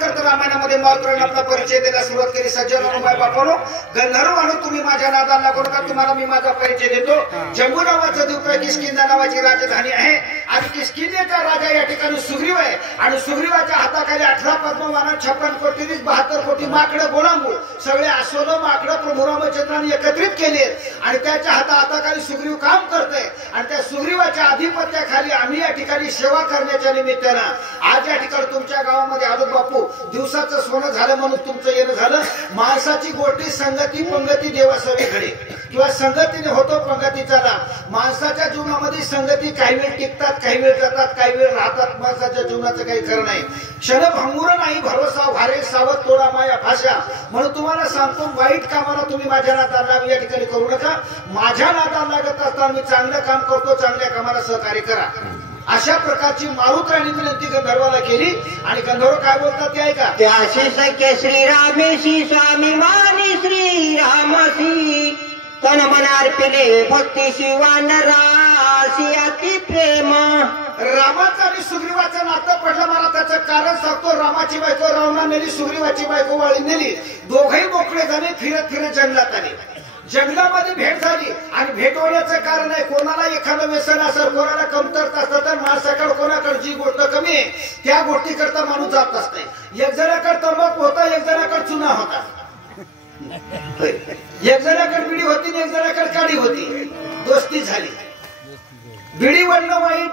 करता रामायणामध्ये मावतराने आपला परिचय द्यायला सुरुवात केली. सज्जनानो माय बापानो, गंधर्वानो तुम्ही माझ्या नादाला लागू नका, तुम्हाला मी माझा परिचय देतो. जम्बू नावाचा द्वीप आहे, किष्किंधा नावाची राजधानी आहे आणि किष्किंधेचा राजा या ठिकाणी सुग्रीव आहे आणि सुग्रीवाच्या हाताखाली 18 पद्मवाना 56 कोटी 72 कोटी माकडं गोळांगुळ सगळे अस्वल माकडं प्रभू रामचंद्रांनी एकत्रित केले आणि त्याच्या हाताखाली सुग्रीव काम करतोय आणि त्या सुग्रीवाच्या आधिपत्याखाली आम्ही या ठिकाणी सेवा करण्याच्या निमित्तानं आज या ठिकाणी तुमच्या गावामध्ये आलो. बापू दिवसाचं सोनं झालं म्हणून तुमचं येणं झालं. माणसाची गोष्टी संगती पंगती देवा सगळीकडे किंवा संगतीने होतो पंगतीचा लाभ. माणसाच्या जीवनामध्ये संगती काही वेळ टिकतात, काही वेळ जातात, काही वेळ राहतात. माणसाच्या जीवनाचं काही खरं नाही. क्षणभंगुर नाही भरोसा भारे सावध तोडा माया भाषा. म्हणून तुम्हाला सांगतो वाईट कामाला तुम्ही माझ्या नादाला या ठिकाणी करू नका. माझ्या नादाला लागत असताना मी चांगलं काम करतो, चांगल्या कामाला सहकार्य करा. अशा प्रकारची मारुत्राणी विनंती गंधर्वाला केली आणि गंधर्व काय बोलतात ते ऐका. त्याशी सख्य श्रीरामेशी स्वामी मानी श्रीरामसी तन मनार्पिले भक्तीशी वानराशी अति प्रेम. रामाचं आणि सुग्रीवाचं नातं पडलं. मला त्याचं कारण सांगतो. रामाची बायको रावणा नेली, सुग्रीवाची बायको वाळी नेली. दोघेही मोकळे झाले, फिरत फिरत जंगलात आले. जंगलामध्ये भेट झाली आणि भेट होण्याचं कारण आहे कोणाला एखादं व्यसन असेल, कोणाला कमतरता असतं तर माणसाकडे कोणाकडे जी गोष्ट कमी आहे त्या गोष्टी करता माणूस जात असते. एक जणाकडे तंबाखू होता, एक जणाकडे चुना होता, एक जणाकडे बिडी होती, एक जणाकडे काडी होती. दोस्ती झाली. बिडी वळणं वाईट,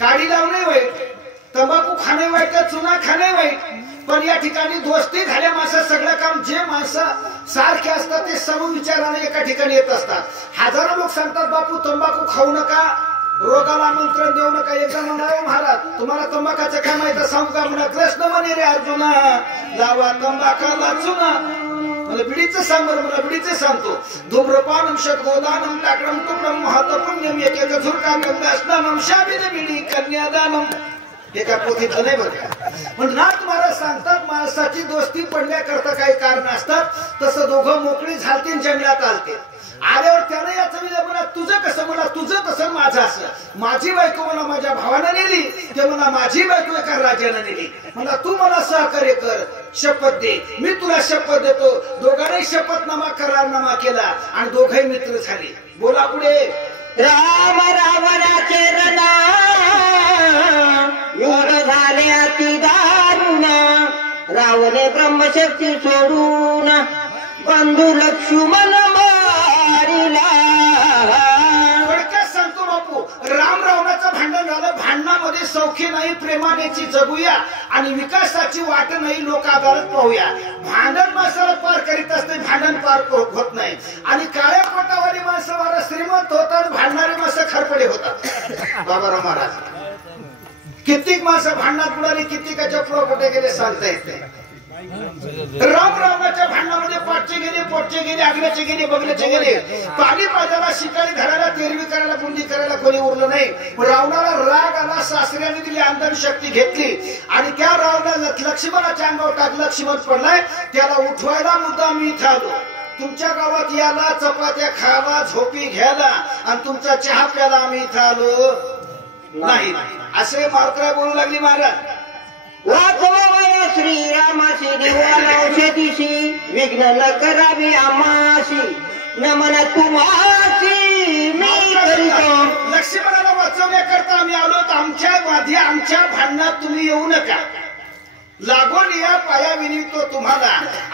काडी लावणे वाईट, तंबाखू खाणे वाईट, चुना खाणे वाईट, पण या ठिकाणी दोस्ती झाल्या. माणसं सगळं काम जे माणसं सारखे असतात ते समविचाराने एका ठिकाणी येत असतात. हजारो लोक सांगतात बापू तंबाखू खाऊ नका, रोगाला आमंत्रण देऊ नका. एकदा म्हणावं महाराज तुम्हाला तंबाखाचं काय माहिती सांगू का? म्हणा कृष्ण म्हणे रे अर्जुना लावा तंबाखाला चुना. मला बिडीचं सांग बरं, मला बिडीचं सांगतो. धूम्रपानम षट्गोदानम टाकडम तुकडम महत्वपुण्यम एक झुरकाम स्नानम शाबिन बिडी कन्यादानम. एका पोथीचं नाही बरं. पण नाथ महाराज सांगतात माणसाची दोस्ती पडण्याकरता काही कारण असतात. तसं दोघं मोकळी झालती जंगलात आलते. आल्यावर त्याने याचं विचार म्हणा तुझं कसं, म्हणा तुझं तसं माझं असं. माझी बायको मला माझ्या भावानं नेली, ते म्हणा माझी बायको एका राजानं नेली. म्हणा तू मला सहकार्य कर, शपथ दे, मी तुला शपथ देतो. दोघांनी शपथनामा करारनामा केला आणि दोघंही मित्र झाले. बोला पुढे. राम रावणाचे रणा युद्ध झाले अति दारुण. रावणे ब्रह्मशक्ती सोडून बंधू लक्ष्मण मारिला. थोडक्यात सांगतो बापू, राम रावणाचं भांडण झालं. भांडणामध्ये सौखी नाही, प्रेमानेची जगूया आणि विकासाची वाट नाही, लोक अदालत पाहूया. भांडण माणसाला पार करीत असते, भांडण पार होत नाही. आणि काळ्या पोटावाली माणसं वारा श्रीमंत होतात, भांडणारी माणसं खरपडे होतात. बाबाराव महाराज कित्येक माणसं भांडणात बुडाली, कित्येकाच्या पुढे कुठे गेले सांगता येत नाही. राम रावणाच्या भांडणामध्ये पाठचे गेले, पोटचे गेले, आगल्याचे गेले, बगल्याचे गेले. पाणी पाजायला, शिकारी धरायला, तेरवी करायला, बुंदी करायला कोणी उरलं नाही. रावणाला राग आला, सासऱ्याने दिली अंधन शक्ती घेतली आणि त्या रावणाला लक्ष्मणाच्या अंगावर टाकलं. लक्ष्मण पडलाय, त्याला उठवायला मुद्दा मी इथं आलो. तुमच्या गावात याला, चपात्या खायला, झोपी घ्यायला आणि तुमचा चहा प्यायला आम्ही इथं आलो नाही. असे मारुतराय बोलू लागली. महाराज वाचवा श्रीरामाशी देवाला औषधीशी विघ्न न करावी आमाशी नमन तुम्हाशी मी करीतो. लक्ष्मणाला वाचवण्याकरता आम्ही आलो. आमच्या वादी आमच्या भांडणात तुम्ही येऊ नका. लागून या पाया विनितो तुम्हाला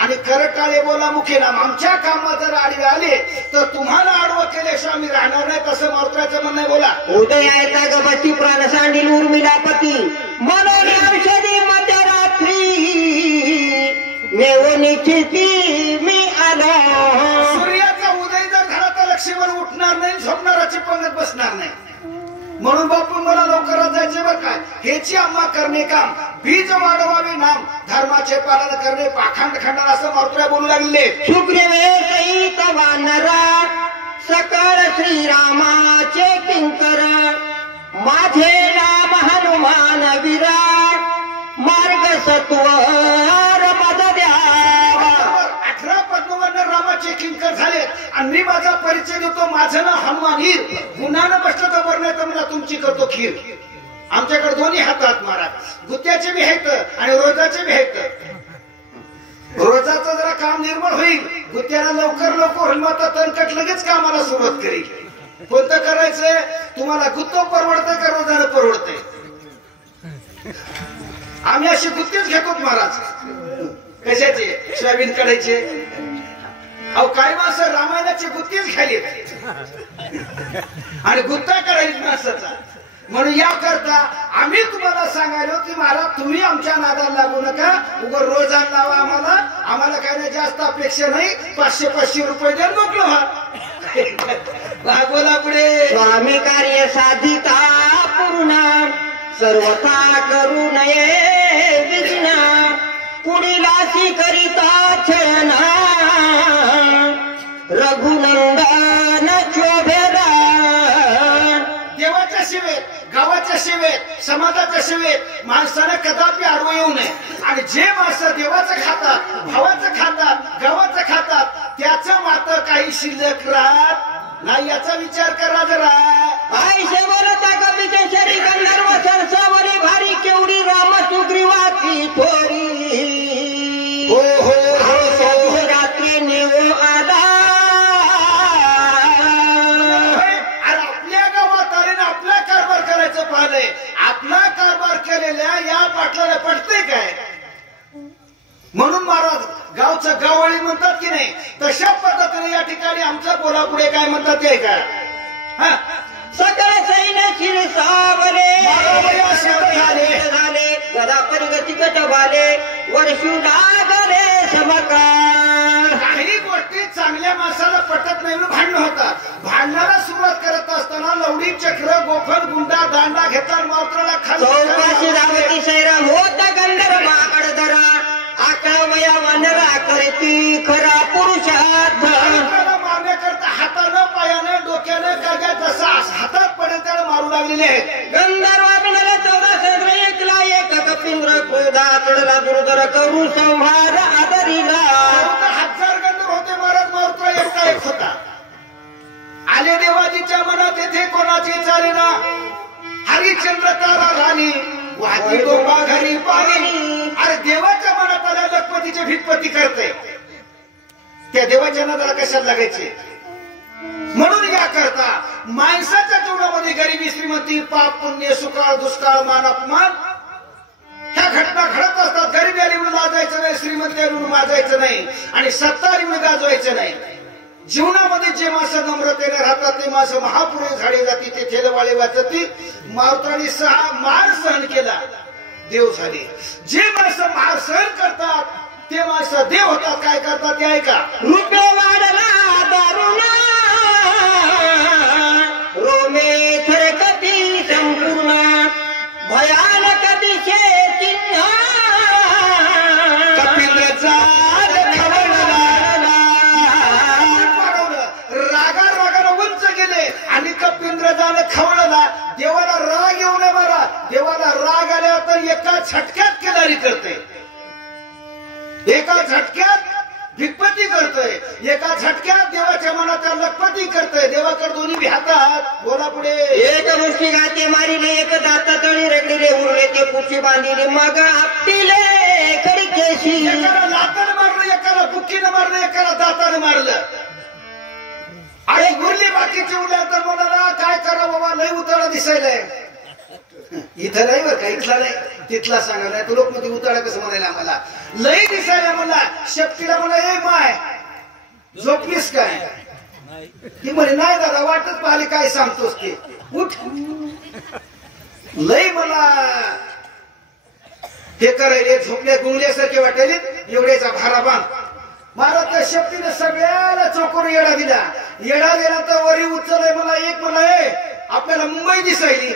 आणि करटाळे बोला मुखे नाम. आमच्या कामात जर आडवे आले तर तुम्हाला आडवं केल्याशिवाय आम्ही राहणार नाही, तसं मारुतरायचं म्हणणं आहे. बोला. उदयाचा गबती प्राण सांडील उर्मिलापती मनोनी औषधी मध्यरात्री नेवणीची मी आलो. सूर्याचा उदय जर झाला तर लक्ष्मण उठणार नाही, झोपणाराची पंगत बसणार नाही. म्हणून बापू मला लवकरात जायचे बरं काय. हेची आम्हा करणे काम, बीज वाढवावे नाम, धर्माचे पालन करणे पाखंड खंडन, असं मारुतराय बोलू लागले. सुग्रीवे सहित वानरा सकळ श्रीरामाचे किंकर माझे नाम हनुमान विरा मार्ग सत्वर मद द्यावा. 18 पद्मवान रामाचे किंकर झाले आणि मी माझा परिचय देतो. माझं नाव हनुमान हीर. गुन्हानं बसलं तर बरं नाही तर मला तुमची करतो खीर. आमच्याकडे दोन्ही हातात महाराज, गुत्याचे बी आहेत आणि रोजाचे बी आहेत. गुत्याला लवकर लवकर माता तणकट लगेच कामाला सुरुवात करेल. कोणतं करायचंय तुम्हाला? गुत्त परवडतंय का रोजानं परवडतंय? आम्ही अशी गुत्तीच घेतो महाराज. कशाचे? सोयाबीन काढायचे. अहो काय माणसं रामायणाची गुत्तीच खाली आणि गुत्ता करायची माणसाचा. म्हणून या करता आम्ही तुम्हाला सांगायलो की महाराज तुम्ही आमच्या नादाला लागू नका. उगा रोजान लावा आम्हाला. आम्हाला काय नाही जास्त अपेक्षा नाही. 500-500 रुपये द्या मोकळं व्हा. बोला पुढे. स्वामी कार्य साधिता पूर्ण सर्वथा करू नये विघ्न पुढीलाशी करिता छळना रघुनंदन शोभेदा. देवाच्या सेवेत, गावाच्या सेवेत, समाजाच्या सेवेत माणसाने कदापि आडवं येऊ नये. आणि जे माणसं देवाचं खातात, भावाचं खातात, गावाचं खातात त्याचं मात्र काही शिल्लक राहत नाही. याचा विचार करा जरा. आयशे बोलता कवीचे शरी गंधर्व सरसावरी भारी केवढी राम सुग्रीवाची थोरी. हो हो हो रात्री निवो आला. आपल्या गावात आले ना आपला कारभार करायचं पाहिलंय. आपला कारभार केलेल्या या पाटलाला पटतंय काय? म्हणून महाराज गावचं गावळी म्हणतात की नाही तशा पद्धतीने या ठिकाणी आमच्या बोला पुढे काय म्हणतात ते काय? सकळ सैन्य शिरसावले झाले गदा परिगती कटवाले वर्षू डागरे समकार. काही गोष्टी चांगल्या माणसाला पटत नाही म्हणून भांडण होतात. भांडणाला सुरुवात करत असताना लवडी चक्र गोफन गुंडा दांडा घेतात मावत्राला चौकाशी धावती सैराम होता गंधर्व आकडधरा आकळा वया वानरा करती खरा पुरुषार्थ. मारण्याकरता हातानं पायानं डोक्यानं काय जसा हातात पडेल त्याला मारू लागलेले आहेत. गंधर्वाभिनले 14 चंद्र एकला एक कपिंद्र क्रोधा चढला दुर्धर करू संहार आदरीला. 14,000 गंधर्व होते महाराज. मारुत्रा एकटा एक होता. आले देवाजीच्या मनात येथे कोणाची चालेना. हरिश्चंद्र तारा राणी वाहती डोंबा घरी पाणी. अरे देवाच्या मनात आल्या लखपतीचे भितपती करते. त्या देवाच्या नादाला कशाला लागायचे? म्हणून या करता माणसाच्या जीवनामध्ये गरिबी श्रीमंती पाप पुण्य सुकाळ दुष्काळ मान अपमान ह्या घटना घडत असतात. गरिबी आली म्हणून लाजायचं नाही, श्रीमंती आली म्हणून माजायचं नाही आणि सत्ता आली म्हणून गाजवायचं नाही. जीवनामध्ये जे माणसं नम्रतेने राहतात ते माणसं महापुरुष झाली जाती. ते थेलवाळे वाचती. मावताने 6 मार सहन केला देव झाले. जे माणसं मार सहन करतात ते माणसं देव होतात. काय करतात ते ऐका. रुपये वाढला दारुणा रोमे थरकती संपूर्ण भयानक दिशे चिन्ह कपिंद्रचा रागानं उंच गेले आणि कपिंद्रजाने खवळला. देवाला राग येऊ नये बरा. देवाला राग आल्यावर तर एका झटक्यात केदारी करते. एका झटक्यात भिकपती करतोय. एका झटक्यात देवाच्या मनात लखपती करतोय. देवाकडे दोन्ही बी हातात. बोला पुढे. एक मुष्टी गाते मारिले एक दाता तळी रगडिले उरले ते पुढची बांधिले मग आपटिले खडकेशी. एकाला लातानं मारलं, एकाला बुक्कीनं मारलं, एकाला दातानं मारलं. आणि उरली बाकीची उरल्यानंतर बोलायला काय करा बाबा लय उताळा दिसायलाय. इथं नाही बरं का, इथला नाही तिथला सांगा. नाही तू लोक मध्ये उताळा कसं म्हणायला आम्हाला लय दिसायला. मला शेपटीला म्हणा ए माय झोपलीस काय? ती म्हणे नाही दादा वाटत पाहिले काय सांगतोस ते उठ. लय मला हे करायले झोपल्या गुंगल्यासारखे वाटायले. एवढ्याचा भारा बांध. महाराज त्या शेपटीने सगळ्याला चौकोन येडा दिला. येडा दिला तर वरी उचलय. मला एक म्हणा आपल्याला मुंबई दिसायली.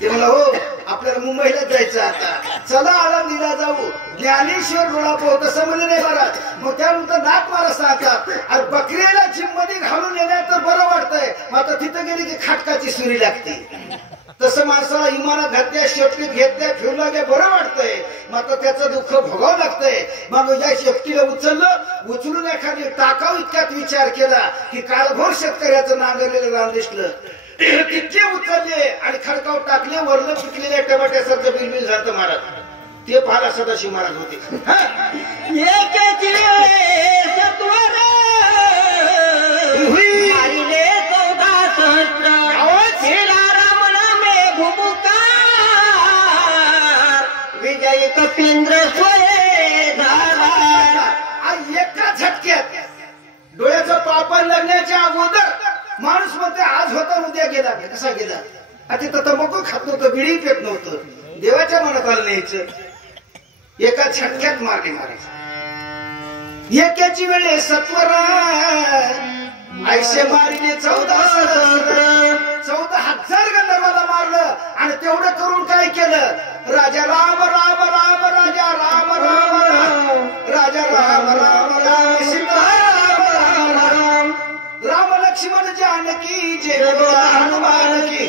ते मला हो आपल्याला मुंबईला जायचं आता चला आळंदीला जाऊ. ज्ञानेश्वर डोळा पोहत समजले नाही महाराज. मग त्यानंतर नाक मारा सांगतात. आणि बकरीला जिम मध्ये घालून येण्यात तर बरं वाटतंय. मात्र तिथं गेली की खाटकाची सुरी लागते. तसं माणसाला इमानात घातल्या शेपटीत घेतल्या फिरला की बरं वाटतंय. मात्र त्याचं दुःख भोगावं लागतंय. मग या शेपटीला उचलून एखादी टाकाव इतक्यात विचार केला की काळभोर शेतकऱ्याचं नांगरलेलं रान दिसलं. तितके उचलले आणि खडकाव टाकले. वरलं पिकलेल्या टमाट्यासारखं बिलबिल झालं महाराज. ते पाहायला सदाशिव महाराज होते. एकेची वेळ सत्वर मारिले 14 सहस्र केला राम नामे भूमुकार विजय कपींद्र सोये झाला. एका झटक्यात डोळ्याचं पापण लागण्याच्या अगोदर माणूस म्हणते आज होता उद्या गेला. कसा गेला? आता तिथं तंबाखू खात नव्हतं, बिडी पेत नव्हतं, देवाच्या मनात आलं न्यायचं. एका झटक्यात मारले मारायचं. एकाची वेळे सत्वरा ऐसे मारिले 14,000 गंधर्वाला मारलं. आणि तेवढं करून काय केलं? राजा राम राम राम राजा राम राम राम राजा राम राम राम सीता राम राम राम लक्ष्मण जानकी जय हनुमान की.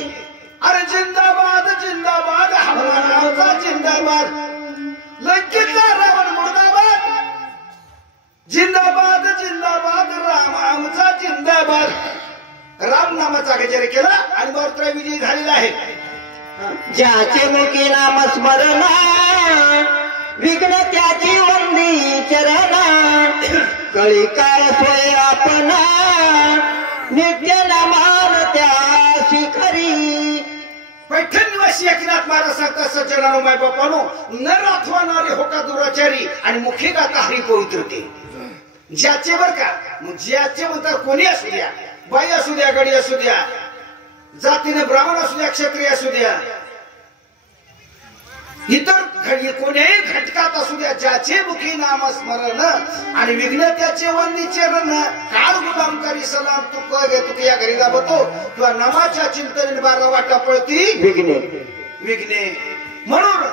अरे जिंदाबाद जिंदाबाद हनुमानाचा जिंदाबाद. लंकेतला रावण मुर्दाबाद. जिंदाबाद जिंदाबाद राम आमचा जिंदाबाद. राम नामाचा गजर केला आणि मात्र विजयी झालेला आहे. ज्याचे मुखी नाम स्मरण विघ्न त्याची वंदी चरण कळी काय सोय आपण नित्य नमान त्या शिखरी. पैठण निवासी एकनाथ महाराज सांगतात सज्जनानो माय बापानो नर अथवा नारी हो का दुराचारी आणि मुखे गाता हरी पवित्रते. ज्याचे बर का मग ज्याचे म्हणतात कोणी असू द्या, बाई असू द्या, गडी असू द्या, जातीने ब्राह्मण असू द्या, क्षत्रिय असू द्या, इतर कोण्याही घटकात असू द्या, ज्याचे मुखी नाम स्मरण आणि विघ्न त्याचे वंदी चरण काळ गुलामकारी सलाम तू या घरी लाभतो किंवा नामाच्या चिंतने 12 वाटा पळती विघ्ने. म्हणून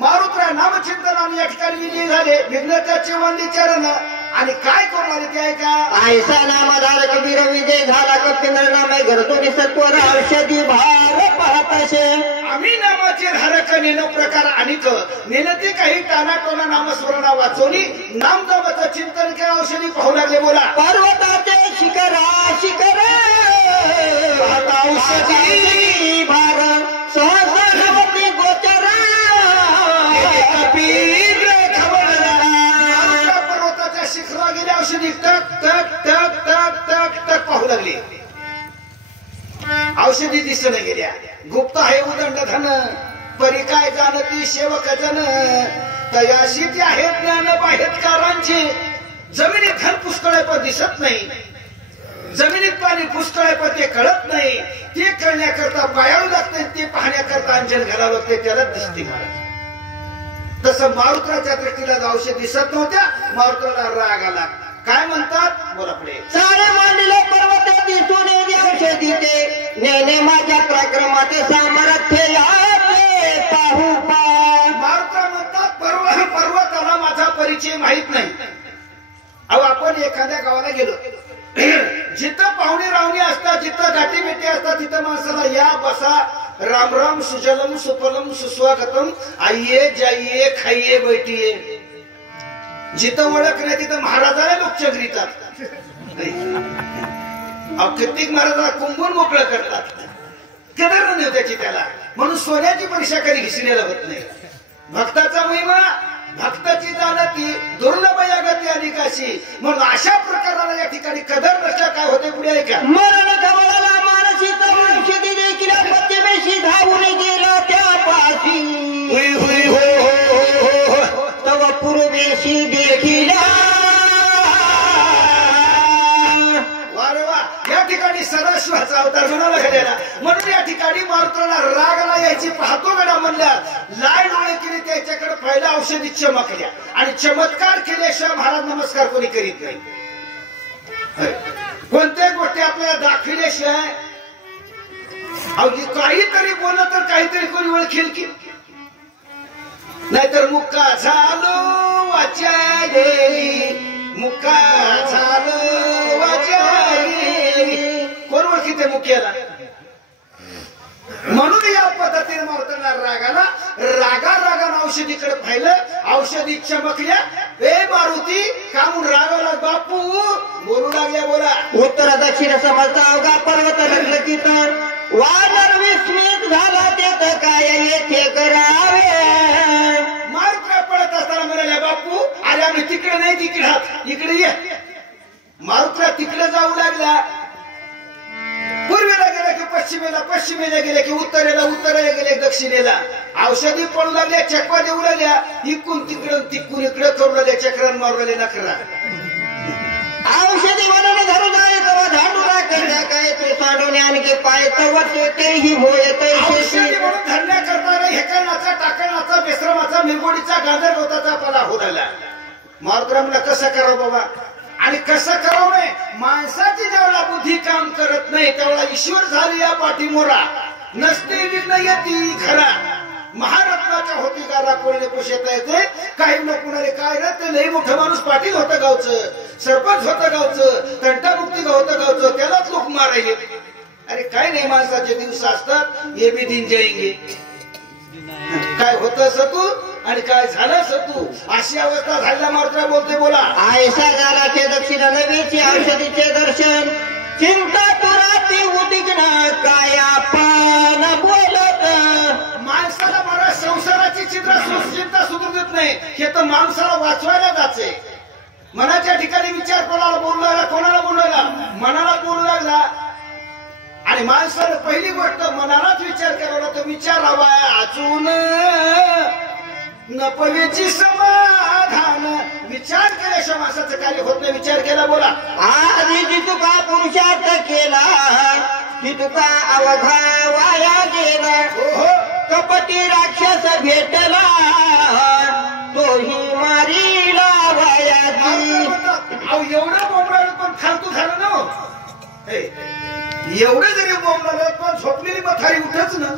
मारुतराय नामचिंतनाने या ठिकाणी विजयी झाले. विघ्न त्याचे वंदी चरण आणि काय करणार ते आहे का? ऐसा नामधार कबीर विजय झाला कपिंद्र नामे घरतोनी सत्वर औषधी भार पाहताशे. आम्ही नामाचे धारक नेन प्रकार अनेक नेनते काही टाणाटोना नामस्मरणा वाचवली नामदाबाचं चिंतन केलं औषधी पाहू लागले. बोला. पर्वताचे शिखरा शिखर औषधी भार सहस्रवती गोचर पर्वताच्या शिखरा गेल्या औषधी टक टक टक टक टक टक पाहू लागले. औषधी दिसणे गेल्या. गुप्त आहे उदंड धन परी काय जाणती सेवक जन तयाशी ती आहेत ज्ञान बाहेतकारांचे. जमिनीत धन पुष्कळ पण दिसत नाही, जमिनीत पाणी पुष्कळ पण ते कळत नाही. ते कळण्याकरता पायाळू लागते, ते पाहण्याकरता अंजन घालावं लागते, त्याला दिसते महाराज. तसं मारुत्राच्या दृष्टीला औषध दिसत नव्हत्या. मारुत्राला राग आला. काय म्हणतात? बोला पुढे. सारे मांडले पर्वत दिसून औषधी ते नेने माझ्या पराक्रमाचे सामर्थ्य याचे पाहू पा. मारुत्रा म्हणतात पर्वताला माझा परिचय माहित नाही. अहो आपण एखाद्या गावाला गेलो, जिथं पाहुणे रावणे असतात, जिथं गाठी भेटी असतात, तिथं माणसाला या बसा राम राम सुजलम सुफलम सुस्वागतम आइये जाइये खाइये बैठिये. जिथं ओळख नाही तिथं महाराजाला लोक चगरीतात. कित्येक महाराजाला कुंभून मोकळं करतात. कदर नाही त्याची त्याला. म्हणून सोन्याची परीक्षा कधी घिसलेला होत नाही. भक्ताचा महिमा भक्ताची जाणती दुर्लभ या गती अनेकाशी. म्हणून अशा प्रकाराला या ठिकाणी कदर नसल्या काय होते पुढे आहे का? मरण कमळाला मानसी औषधी देखील पश्चिमेशी धावून गेला त्या पाशी. तव पूर्वेशी देखील. या ठिकाणी सदाशिवाचा अवतार म्हणाला गेलेला. म्हणून या ठिकाणी मारुत्राला रागाला यायची पाहतो गडा म्हणल्या लाय डोळे केले त्याच्याकडे पहिला औषधी चमकल्या आणि चमत्कार केल्याशिवाय महाराज नमस्कार कोणी करीत नाही. कोणत्या गोष्टी आपल्याला दाखविल्याशिवाय काहीतरी बोललं तर काहीतरी कोणी ओळखेल की. नाहीतर मुक्का झालो वाचा गेली, मुक्का झालो वाचा गेली, कोण ओळखीते मुख्याला. म्हणून या पद्धतीने मारताना रागाला रागानं औषधीकडे पाहिलं. औषधी चमकल्या. ए मारुती का म्हणून रागाला बापू बोलू लागल्या. बोला. उत्तर दक्षिण समजता अवघा पर्वत लागलं तिथं वानर विस्मित झाला. तेथ काय येथे करावे. मारुतीला पळत असताना म्हणाले बापू अरे आम्ही तिकडे नाही तिकडे इकडे ये. मारुतीला तिकडे जाऊ लागला. पूर्वेला गेला की पश्चिमेला, पश्चिमेला गेले की उत्तरेला गेले दक्षिणेला. औषधी पडू लागल्या, चकवा देऊ लागल्या, इकडून इकडे करू लागल्या, चक्रान मारू लागले नखरा. औषधी म्हणून धरू जाय तेव्हा झाडूला करण्या काय ते साडूने आणखी पाय तेव्हा तेही होय औषधी म्हणून धरण्याकरता हेकरणाचा, टाकणाचा, बेश्रमाचा, निरगोडीचा, गाजर गवताचा पाला होऊ लागला. मारुतीला कसं करावं बाबा आणि कसं करावं नाही. माणसाची जेवढा बुद्धी काम करत नाही तेवढा ईश्वर झाली या पाठीमोरा. नसते विनयती खरा महारत्नाच्या होती गाला कोणी पोषता येते. काही लोक म्हणाले काय रे ते लई मोठं माणूस पाटील होतं गावचं, सरपंच होतं गावचं, तंटामुक्ती होतं गावचं, त्यालाच लोक मारायले. अरे काय नाही माणसाचे दिवस असतात हे बी दिन जाईंगे. काय होतं सतू आणि काय झालं सतू अशी अवस्था झालेला मारुतीला बोलते बोला. आयसा झालाचे दक्षिण नवीची औषधीचे दर्शन चिंता तुराती उदिग्न काय आपण बोलत. माणसाला मला संसाराची चिंता सुधरू देत नाही. हे तर माणसाला वाचवायला जायचे. मनाच्या ठिकाणी विचार कोणाला बोलू लागला, कोणाला बोलू लागला, मनाला बोलू लागला. आणि माणसानं पहिली गोष्ट मनालाच विचार करावा. तो विचारावा अजून नपवेची समाधान. विचार केल्याशिवाय माणसाचं कार्य होत नाही. विचार केला बोला. आधी जितुका पुरुषार्थ केला तितुका अवघा वाया गेला. कपटी राक्षस भेटला तोही मारीला वायाची. एवढं बोंबला पण फालतू झालं ना. एवढं जरी बोंबला पण झोपलेली मथारी उठच ना.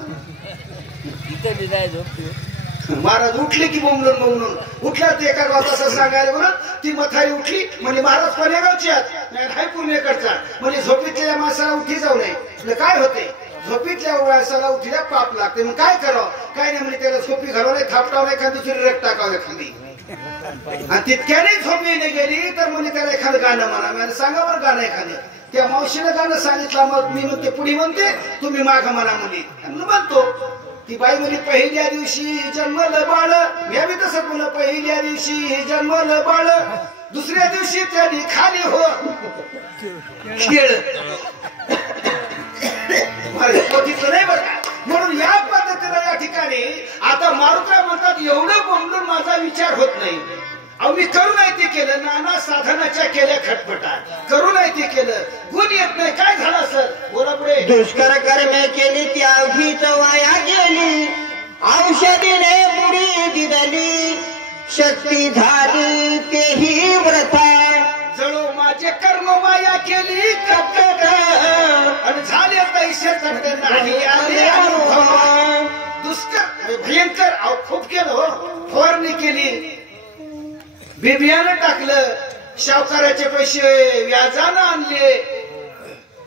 महाराज उठले की बोंबलून उठला. ते एका गावात असं सांगायला बरं ती मथारी उठली म्हणजे महाराज कोण्या गावची नाही पुणेकडचा म्हणजे झोपीतल्या माणसाला उठी जाऊ नये. काय होते झोपीतल्या माणसाला उठीला पाप लागते. मग काय करावं काय नाही म्हणजे त्याला झोपी घालवणे थापटावं एखादी दुसरी रग टाकावं खाली. आणि तितक्याने झोपी नाही गेली तर म्हणजे त्याला एखादं गाणं म्हणा. सांगा बरं गाणं एखादं. त्या मावशीनं गाणं सांगितलं मग मी म्हणते पुढे म्हणते तुम्ही माग म्हणा मुली म्हणतो. ती बाई म्हणजे पहिल्या दिवशी जन्मलं बाळ. मी आम्ही तसंच म्हणलं पहिल्या दिवशी जन्मलं बाळ दुसऱ्या दिवशी त्यांनी खाली हो खेळ. नाही बरं का. म्हणून या पद्धतीने या ठिकाणी आता मारुतीला म्हणतात एवढं बोंबलून माझा विचार होत नाही. अहो मी करू नाही ते केलं. नाना साधनाच्या केल्या खटपटा करू नाही ते केलं. गुण येत नाही. काय झालं सर बोला पुढे. दुष्कर कर्मे केली ती अवघीच वाया गेली. औषधीने बुडी दिदली शक्ती झाली तेही व्रता. जळो माझे कर्म माया केली कपट आणि झाले पैसे नाही आले अनुभव. दुष्कर भयंकर अहो खूप केलं हो. फवारणी केली, बिबियानं टाकलं, शावकाराचे पैसे व्याजानं आणले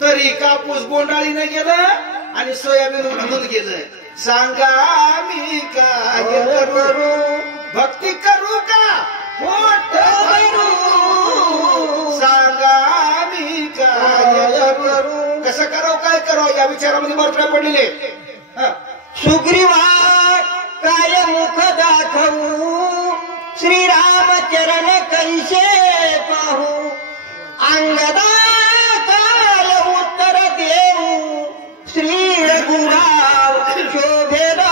तरी कापूस बोंडाळीनं गेलं आणि सोयाबीन उडून गेलं. सांगा मी काय करू भक्ती करू का पोट भरू. सांगा मी काय करू कसं करावं काय करावं या विचारामध्ये मारुतीला पडलेले. सुग्रीवा काय मुख दाखवू श्रीरामचरण कैसे पाहू. अंगदा काय उत्तर देऊ श्री रघुराव शोभेला.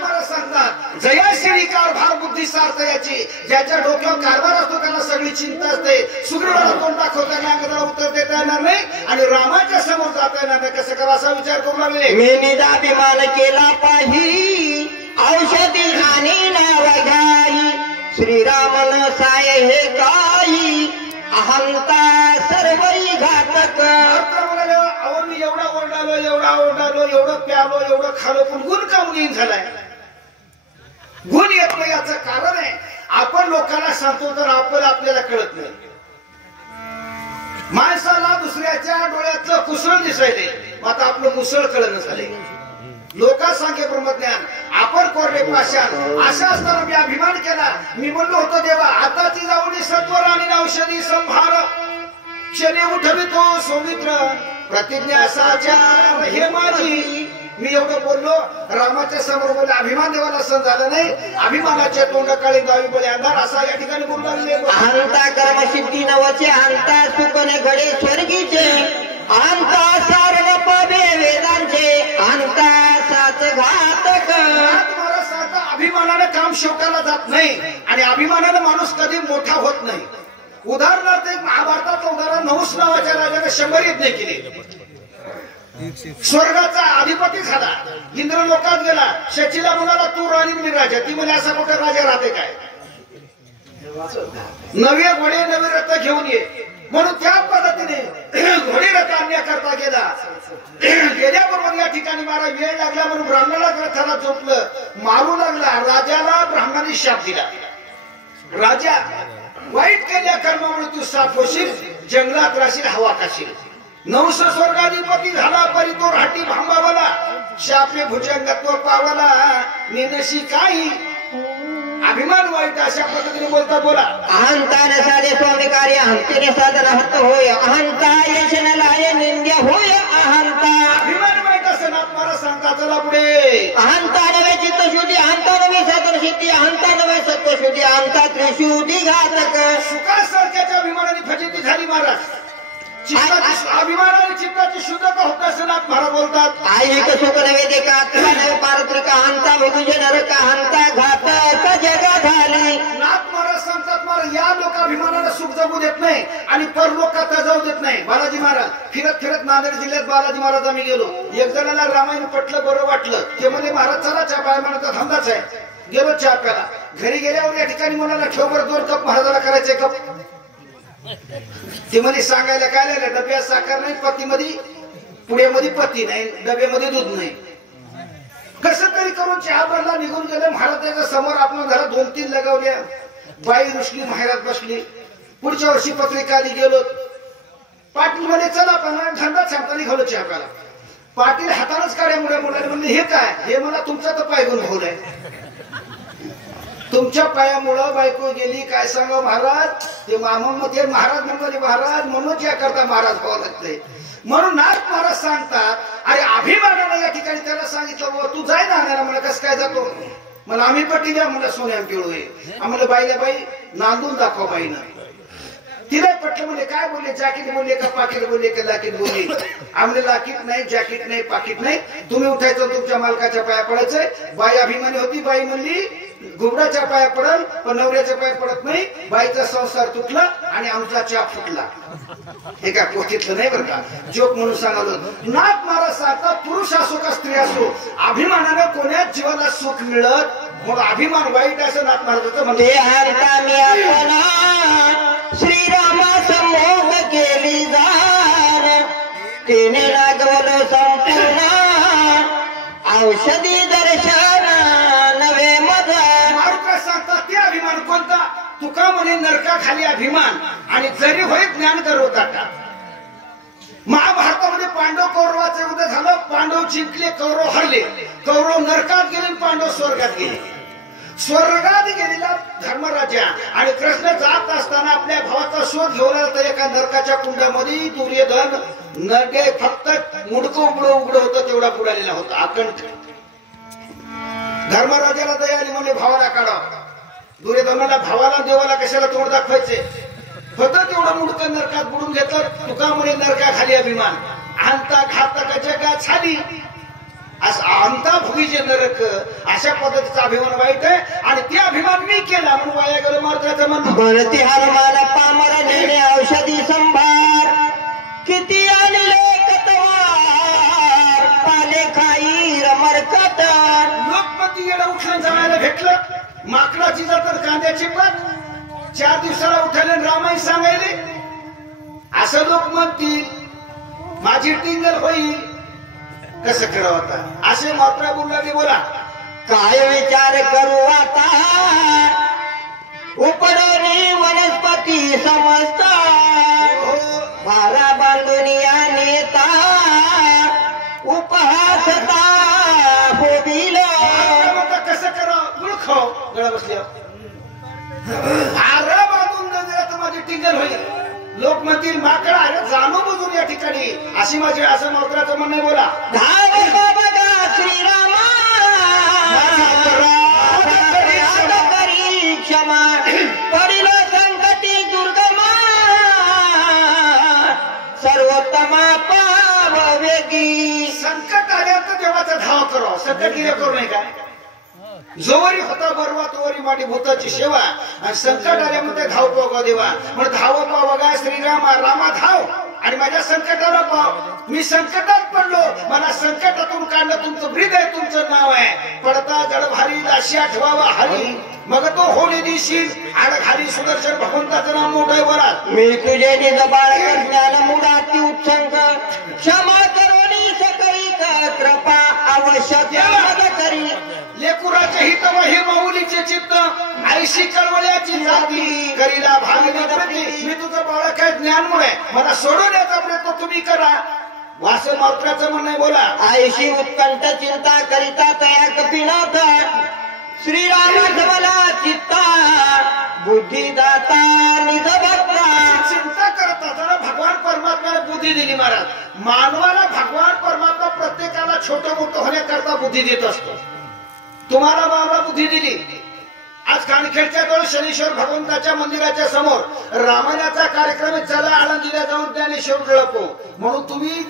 मला सांगतात जयाश्री कारभार बुद्धी सार्थ याची. ज्याच्या डोक्यावर कारभार असतो त्याला सगळी चिंता असते. सुग्रीवाला तोंड दाखवताना अंगदाला उत्तर देता येणार नाही आणि रामाच्या समोर जाता येणार नाही. कसं करा असा विचार करू लागले. मी निदाभिमान केला पाही औषधी आणि नाव घाई. श्रीरामन साय हे काही अहंता सर्वई घातक. अहो मी एवढा ओरडालो एवढं प्यालो एवढं खालो पण गुण काऊन येईन झालाय. गुण येत नाही याचं कारण आहे आपण लोकांना सांगतो तर आपल्याला कळत नाही. माणसाला दुसऱ्याच्या डोळ्यातलं कुसळ दिसायले आता आपलं मुसळ कळणं झाले. लोका सांगे ब्रह्मज्ञान आपण कोरडे पाषाण. अशा असताना मी अभिमान केला. मी म्हणलो होतो देवा आताची जाऊनी सत्वर आणि औषधी संभार क्षणी उठवितो सौमित्र प्रतिज्ञा साचार हे माझी मी एवढं बोललो रामाच्या समोर बोलले अभिमान देवाला सण झाला नाही अभिमानाच्या तोंड काळी दावी बोले अंधार असा या ठिकाणी बोलू लागले अहंता कर्मसिद्धी नवचे अहंता सुकने घडे स्वर्गीचे अहंता सारण पावे वेदांचे अहंता साच घातक अभिमानाने काम शोकाला जात नाही आणि अभिमानाने माणूस कधी मोठा होत नाही उदाहरणार्थ एक महाभारताचं उदाहरण नहुष नावाच्या राजाने 100 यज्ञ केले स्वर्गाचा अधिपती झाला इंद्र लोकात गेला शचीला म्हणाला तू राणी मी राजा ती म्हणे असा मोठा राजा राहते काय नवे घोडे नवे रथ घेऊन ये म्हणून त्याच पद्धतीने घोडे रथ आणण्याकरता गेल्याबरोबर या ठिकाणी मला वेळ लागला म्हणून ब्राह्मणाला रथाला झोपलं मारू लागला राजाला ब्राह्मणाने शाप दिला राजा वाईट केल्या कर्मामुळे तू साप होशील जंगलात राशील हवा खाशील नवस स्वर्गाधिपती झाला परी तो राठी भांबावला शापे भुजंगत्व पावला निनशी काही अभिमान वाईट अशा पद्धतीने बोलता बोला अहंताने साधे स्वामी कार्य अहंतेने साधन हत होय अहंता यशन लाय निंद्य होय अहंता अभिमान वाईट असं नाथ महाराज सांगता चला पुढे अहंता नवे चित्तशुद्धी अहंता नवे साधन सिद्धी अहंता नवे सत्वशुद्धी अहंता त्रिशुद्धी घातक सुखासारख्याच्या अभिमानाने फजिती झाली महाराज अभिमानाने चित्ताची शुद्धता होत असं नाथ महाराज बोलतात ऐक सुख नवे देका आत्मा नवे पारत्रिक अहंता विदुज नरक अहंता घातक जग झाली नाथ महाराज सांगतात महाराज या लोक अभिमानाला सुख जगू देत नाही आणि परलोकात जाऊ देत नाही बालाजी महाराज फिरत फिरत नांदेड जिल्ह्यात बालाजी महाराज आम्ही गेलो एक जणाला रामायण पटलं बरं वाटलं ते म्हणजे महाराज चला चहा पायमानाचा धंदाच आहे गेलो चहा प्याला घरी गेल्यावर या ठिकाणी म्हणाला ठेव बरं 2 कप महाराजाला करायचे कप ते म्हणे सांगायला काय लागलं डब्यात साखर नाही पत्तीमध्ये पुढेमध्ये पत्ती नाही डब्यामध्ये दूध नाही कसं तरी करून चहा बनला निघून गेले महाराजांच्या समोर आपण घरात 2-3 लगावल्या बाई रुसली महाराज बसली पुढच्या वर्षी पत्रिका आली गेलो पाटील म्हणे चला पण धंदा सांगता निघालो चहा प्याला पाटील हातानच काढ्या मुळे म्हणले हे काय हे मला तुमचा तर पाय गुण होऊ तुमच्या पायामुळं बायको गेली काय सांगा महाराज ते मामा महाराज म्हणले महाराज म्हणून या करता महाराज व्हावं लागतंय म्हणून नाथ महाराज सांगतात अरे अभिमानाने या ठिकाणी त्याला सांगितलं तू जाय ना आणायला मला कसं काय जातो मला आम्ही पट्टी द्या मला सोन्या पिळू आम्हाला बाईला बाई नांदून दाखवा बाईनं तिला पटलं म्हणजे काय बोलले जॅकेट बोलले का पाकिट बोलले का लाकीट बोलले आम्हाला लाकीट नाही जॅकेट नाही पाकिट नाही तुम्ही उठायचं तुमच्या मालकाच्या पाया पडायचंय बाई अभिमानी होती बाई म्हणली घुबडाच्या पाया पडल पण नवऱ्याच्या पाया पडत नाही बाईचा संसार तुटला आणि आमचा चहा फुटला हे काय पोथीतलं नाही बरं का जोक म्हणून सांगावं नाथ महाराज सांगतात पुरुष असो का स्त्री असो अभिमानानं कोण्याच जीवाला सुख मिळत म्हणून अभिमान वाईट असं नाथ महाराजांचं म्हणते श्रीरामा संभोग केली जाण तिने लागवलं संपूर्ण औषधी दर्शन नवे मज मारुका सांगतात ते अभिमान कोणता तुका म्हणे नरका खाली अभिमान आणि जरी होय ज्ञान करवता महाभारतामध्ये पांडव कौरवाचे युद्ध झालं पांडव जिंकले कौरव हरले कौरव नरकात गेले पांडव स्वर्गात गेले स्वर्गात गेलेला धर्मराजा आणि कृष्ण जात असताना आपल्या भावाचा शोध घेऊन आला तर एका नरकाच्या कुंडामध्ये दुर्योधन नरके फक्त मुडकं उघड होतं तेवढा बुडालेला होता अकंठ धर्मराजाला दया आली म्हणजे भावाला काढा दुर्योधनाला भावाला देवाला कशाला तोंड दाखवायचे होतं तेवढं मुडकं नरकात बुडून घेतलं तुका म्हणे नरका खाली अभिमान अंता घातक जगात झाली अंता भुगीचे नरक अशा पद्धतीचा अभिमान वाईट आहे आणि ते अभिमान मी केला म्हणून वाया गेलो मार्गाचं म्हणणं बनती हनुमान पामर नेणे औषधी संभार किती आणले कतवार पाले खाई रमरकत लोकमती येणं उठून जायला भेटलं माकडाची जातात कांद्याची पत 4 दिवसाला उठायला रामाई सांगायले असं लोक म्हणतील माझी टिंगल होईल कसं करावं आता असे मात्रा बोलणारे बोला काय विचार करू आता उपडोनी वनस्पती समजता भारा बांधून या नेता उपहासता बोबिला कसं करावं गुळ खाऊ गळा बसल्या भारा बांधून न दिला तर माझी टिंगल होईल लोक म्हणतील माकडा अरे जाणू बुजून या ठिकाणी अशी माझी असं मात्राचं म्हणणं बोला धाव बघा श्रीरामा करी क्षमा पडिल संकटी दुर्गमा सर्वोत्तमा पाववेगी संकट आले तर देवाचा धाव करो संकट गेले करू नये काय जोवरी होता बरवा तोवरी माटी भूताची सेवा आणि संकट आल्यामध्ये धाव पाव देवा म्हणून धाव पाव बघा श्रीरामा रामा धाव आणि माझ्या संकटाला पाव मी संकटात पडलो मला संकटातून काढलं तुमचं ब्रीद आहे तुमचं नाव आहे पडता जड भारी दाशी आठवावा हरी मग तो होणे दिशील आड खाली सुदर्शन भगवंताचं नाव मोठं आहे वरात मी तुझे निज बाळ ज्ञान मुलाती उत्संग क्षमा करोनी सकळी कृपा आवश्यक करी लेकुराचे हित व हे माऊलीचे चित्त आईशी कळवल्याची जाती करीला भागवी प्रती मी तुझं बाळक आहे ज्ञानमुळे मला सोडवण्याचा प्रयत्न तुम्ही करा वास मात्राचं म्हणणं बोला आईशी उत्कंठ चिंता करिता तया कपिनाथ श्रीरामाच मला चित्ता बुद्धिदाता निज भक्ता चिंता करता जरा भगवान परमात्म्याला बुद्धी दिली महाराज मानवाला भगवान परमात्मा प्रत्येकाला छोटं मोठं होण्याकरता बुद्धी देत असतो तुम्हाला बाबा बुद्धी दिली आज कानखेडच्या जवळ शनीश्वर भगवंताच्या मंदिराच्या समोर रामायणाचा कार्यक्रम चला आळंदीला जाऊन ज्ञानेश्वर जळपो म्हणून तुम्ही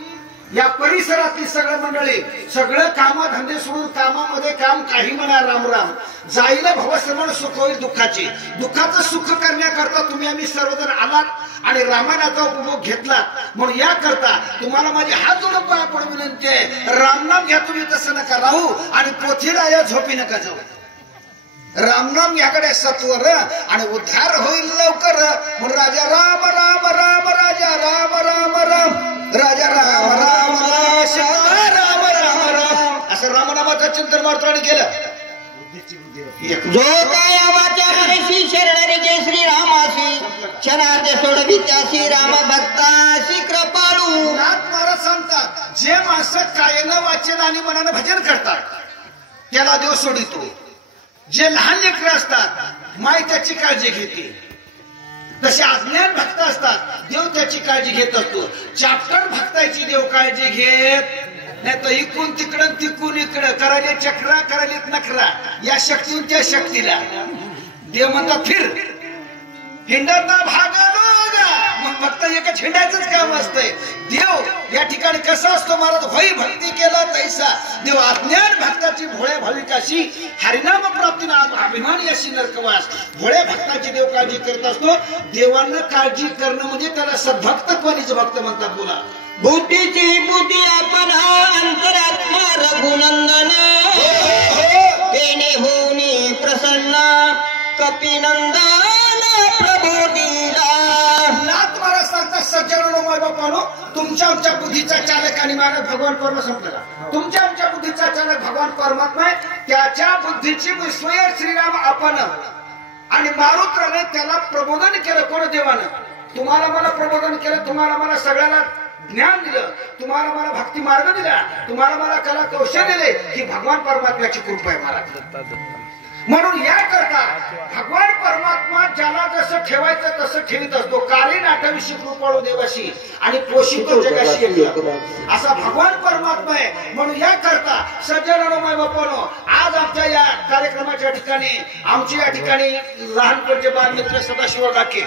या परिसरातली सगळं मंडळी सगळं कामधंदे सोडून कामामध्ये काम काही म्हणा रामराम जाईला भवश्रमण सुख होईल दुःखाचं सुख करण्याकरता तुम्ही आम्ही सर्वजण आलात आणि रामायणाचा उपभोग घेतला म्हणून या करता तुम्हाला माझी हात जोडून पाया पडून विनंती आहे रामनाम घ्या तुम्ही तसं नका राहू आणि पोथीला या झोपी नका जाऊ रामनाम याकडे सत्वर आणि उद्धार होईल लवकर म्हणून राजा राम राम राम राजा राम राम राम राजा राम राम राम राम राम राम असं रामनामाचं चिंतन मार्त्राने केलं जो काया वाचा मनसी शरणारी जय श्री रामासी क्षणार्थ सोडवी त्याशी राम भक्ताशी कृपाळू नाथ महाराज सांगतात जे माणसं कायनं वाचन आणि मनानं भजन करतात त्याला देव सोडितो जे लहान लेकरं असतात माय त्याची काळजी घेते तसे अज्ञान भक्त असतात देव त्याची काळजी घेत असतो चॅप्टर भक्ताची देव काळजी घेत नाही तर इकून तिकडं तिकून इकडं करायले चक्रा करायलेत नखरा या शक्तीहून त्या शक्तीला देव म्हणतो फिर हिंडता भागालो मग फक्त एकच हिंडायचंच काम असतंय देव या ठिकाणी कसा असतो महाराज होई भक्ती केला तैसा देव अज्ञान भक्ताची भोळ्या भाविकाशी हरिनाम प्राप्तीना अभिमान याशी नरकवास भोळ्या भक्ताची देव काळजी करत असतो देवांना काळजी करणं म्हणजे त्याला सद्भक्त कोणीच भक्त म्हणतात बोला बुद्धीची बुद्धी आपण अंतरात्मा रघुनंदन तेने होनी प्रसन्न कपिनंदन प्रबोधीला नाथ महाराज सांगतात सज्जनो माय बापानो तुमच्या आमच्या बुद्धीचा चालक आणि मानव भगवान परम संपला तुमच्या आमच्या बुद्धीचा चालक भगवान परमात्मा आहे त्याच्या बुद्धीची स्वयं श्रीराम आपण आणि मारुत्राने त्याला प्रबोधन केलं कोण देवानं तुम्हाला मला प्रबोधन केलं तुम्हाला मला सगळ्याला ज्ञान दिलं तुम्हाला मला भक्ती मार्ग दिला तुम्हाला मला कला कौशल्य दिले ही भगवान परमात्म्याची कृपा आहे महाराज म्हणून या करता भगवान परमात्मा ज्याला जसं ठेवायचं तसं ठेवित असतो कार्य नाटाविषयी कृपाळू देवाशी आणि पोषितो जगाशी असा भगवान परमात्मा आहे म्हणून या करता सज्जनानो बापानो आज आमच्या या कार्यक्रमाच्या ठिकाणी आमच्या या ठिकाणी लहानपणचे बालमित्र सदाशिव डाके